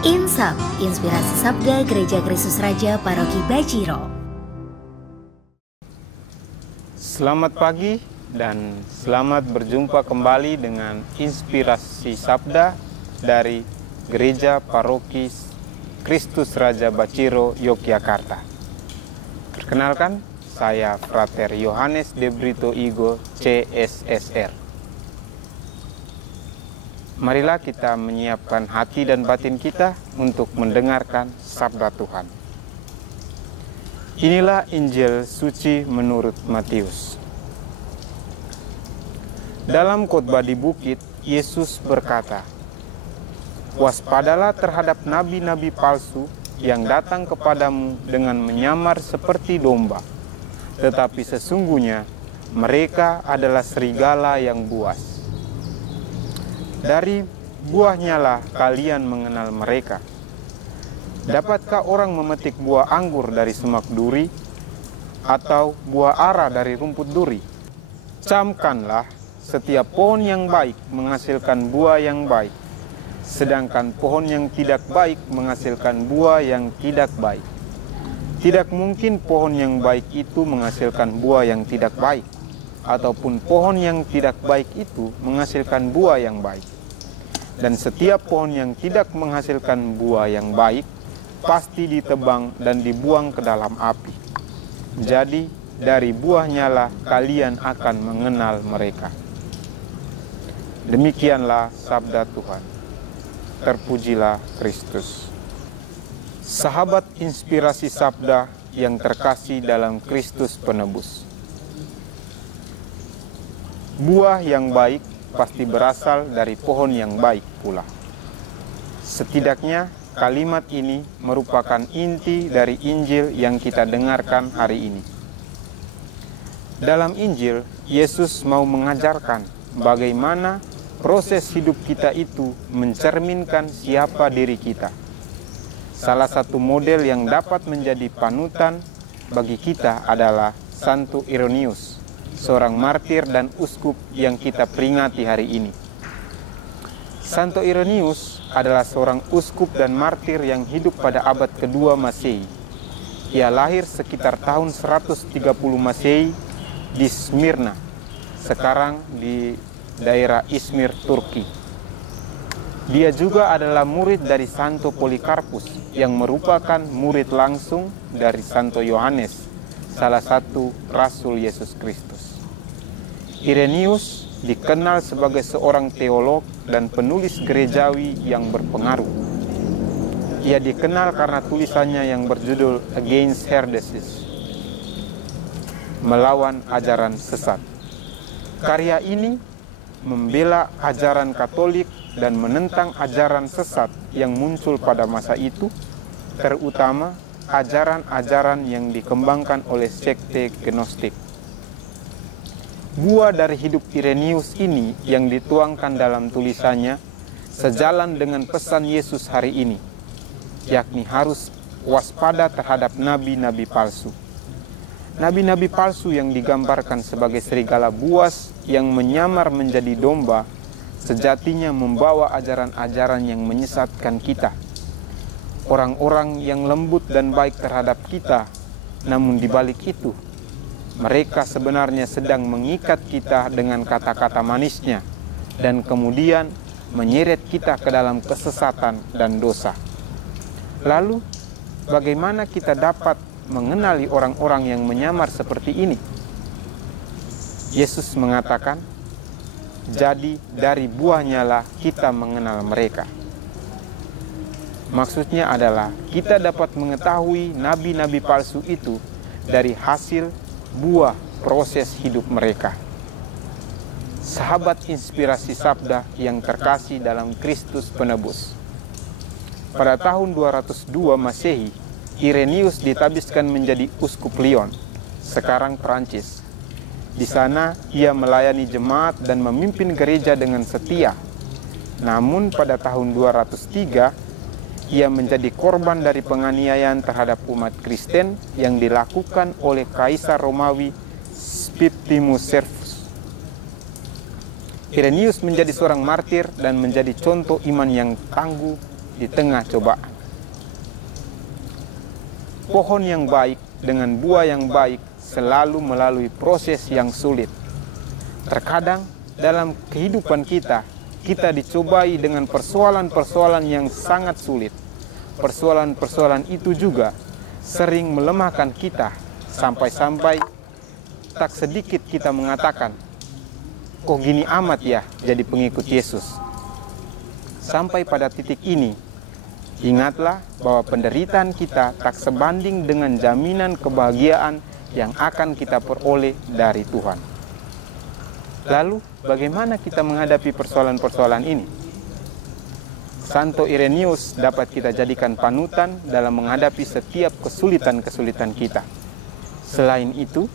Insap, Inspirasi Sabda Gereja Kristus Raja Paroki Bachiro. Selamat pagi dan selamat berjumpa kembali dengan Inspirasi Sabda dari Gereja Paroki Kristus Raja Bachiro, Yogyakarta. Perkenalkan, saya Frater Yohanes De Brito Igo, CSSR. Marilah kita menyiapkan hati dan batin kita untuk mendengarkan sabda Tuhan. Inilah Injil suci menurut Matius. Dalam khotbah di bukit, Yesus berkata, "Waspadalah terhadap nabi-nabi palsu yang datang kepadamu dengan menyamar seperti domba, tetapi sesungguhnya mereka adalah serigala yang buas. Dari buahnya lah kalian mengenal mereka. Dapatkah orang memetik buah anggur dari semak duri, atau buah ara dari rumput duri? Camkanlah, setiap pohon yang baik menghasilkan buah yang baik, sedangkan pohon yang tidak baik menghasilkan buah yang tidak baik. Tidak mungkin pohon yang baik itu menghasilkan buah yang tidak baik, ataupun pohon yang tidak baik itu menghasilkan buah yang baik. Dan setiap pohon yang tidak menghasilkan buah yang baik, pasti ditebang dan dibuang ke dalam api. Jadi, dari buahnya lah kalian akan mengenal mereka." Demikianlah sabda Tuhan. Terpujilah Kristus. Sahabat Inspirasi Sabda yang terkasih dalam Kristus Penebus. Buah yang baik pasti berasal dari pohon yang baik pula. Setidaknya kalimat ini merupakan inti dari Injil yang kita dengarkan hari ini. Dalam Injil, Yesus mau mengajarkan bagaimana proses hidup kita itu mencerminkan siapa diri kita. Salah satu model yang dapat menjadi panutan bagi kita adalah Santo Irenaeus, seorang martir dan uskup yang kita peringati hari ini. Santo Irenaeus adalah seorang uskup dan martir yang hidup pada abad kedua Masehi. Ia lahir sekitar tahun 130 Masehi di Smyrna, sekarang di daerah Izmir, Turki. Dia juga adalah murid dari Santo Polikarpus yang merupakan murid langsung dari Santo Yohanes, salah satu Rasul Yesus Kristus. Irenaeus dikenal sebagai seorang teolog dan penulis gerejawi yang berpengaruh. Ia dikenal karena tulisannya yang berjudul Against Heresies, melawan ajaran sesat. Karya ini membela ajaran Katolik dan menentang ajaran sesat yang muncul pada masa itu, terutama ajaran-ajaran yang dikembangkan oleh sekte Gnostik. Buah dari hidup Irenaeus ini yang dituangkan dalam tulisannya sejalan dengan pesan Yesus hari ini, yakni harus waspada terhadap nabi-nabi palsu. Nabi-nabi palsu yang digambarkan sebagai serigala buas yang menyamar menjadi domba, sejatinya membawa ajaran-ajaran yang menyesatkan kita. Orang-orang yang lembut dan baik terhadap kita, namun di balik itu, mereka sebenarnya sedang mengikat kita dengan kata-kata manisnya, dan kemudian menyeret kita ke dalam kesesatan dan dosa. Lalu, bagaimana kita dapat mengenali orang-orang yang menyamar seperti ini? Yesus mengatakan, "Jadi dari buahnya lah kita mengenal mereka." Maksudnya adalah kita dapat mengetahui nabi-nabi palsu itu dari hasil buah proses hidup mereka. Sahabat Inspirasi Sabda yang terkasih dalam Kristus Penebus. Pada tahun 202 Masehi, Irenaeus ditabiskan menjadi uskup Lyon, sekarang Perancis. Di sana ia melayani jemaat dan memimpin gereja dengan setia. Namun pada tahun 203, ia menjadi korban dari penganiayaan terhadap umat Kristen yang dilakukan oleh Kaisar Romawi Septimius Severus. Irenaeus menjadi seorang martir dan menjadi contoh iman yang tangguh di tengah cobaan. Pohon yang baik dengan buah yang baik selalu melalui proses yang sulit. Terkadang dalam kehidupan kita dicobai dengan persoalan-persoalan yang sangat sulit. Persoalan-persoalan itu juga sering melemahkan kita sampai-sampai tak sedikit kita mengatakan, kok gini amat ya jadi pengikut Yesus. Sampai pada titik ini, ingatlah bahwa penderitaan kita tak sebanding dengan jaminan kebahagiaan yang akan kita peroleh dari Tuhan. Lalu, bagaimana kita menghadapi persoalan-persoalan ini? Santo Irenaeus dapat kita jadikan panutan dalam menghadapi setiap kesulitan-kesulitan kita. Selain itu,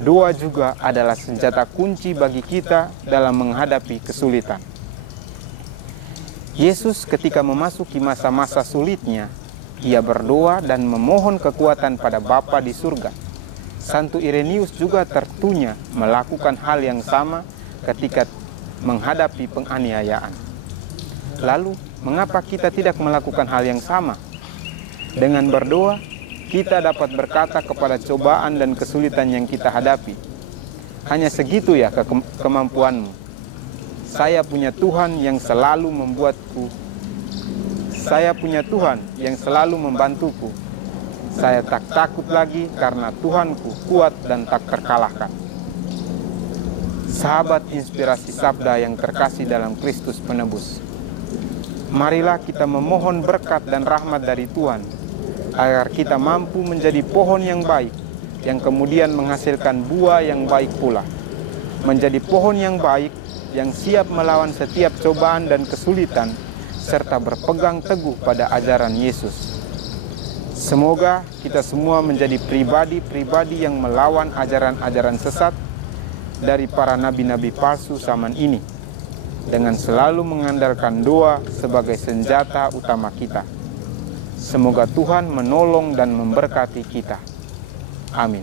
doa juga adalah senjata kunci bagi kita dalam menghadapi kesulitan. Yesus ketika memasuki masa-masa sulitnya, ia berdoa dan memohon kekuatan pada Bapa di surga. Santo Irenaeus juga tertunya melakukan hal yang sama ketika menghadapi penganiayaan. Lalu, mengapa kita tidak melakukan hal yang sama? Dengan berdoa, kita dapat berkata kepada cobaan dan kesulitan yang kita hadapi, hanya segitu ya kemampuanmu. Saya punya Tuhan yang selalu membuatku. Saya punya Tuhan yang selalu membantuku. Saya tak takut lagi karena Tuhanku kuat dan tak terkalahkan. Sahabat inspirasi sabda yang terkasih dalam Kristus Penebus, marilah kita memohon berkat dan rahmat dari Tuhan, agar kita mampu menjadi pohon yang baik, yang kemudian menghasilkan buah yang baik pula. Menjadi pohon yang baik, yang siap melawan setiap cobaan dan kesulitan, serta berpegang teguh pada ajaran Yesus. Semoga kita semua menjadi pribadi-pribadi yang melawan ajaran-ajaran sesat dari para nabi-nabi palsu zaman ini, dengan selalu mengandalkan doa sebagai senjata utama kita. Semoga Tuhan menolong dan memberkati kita. Amin.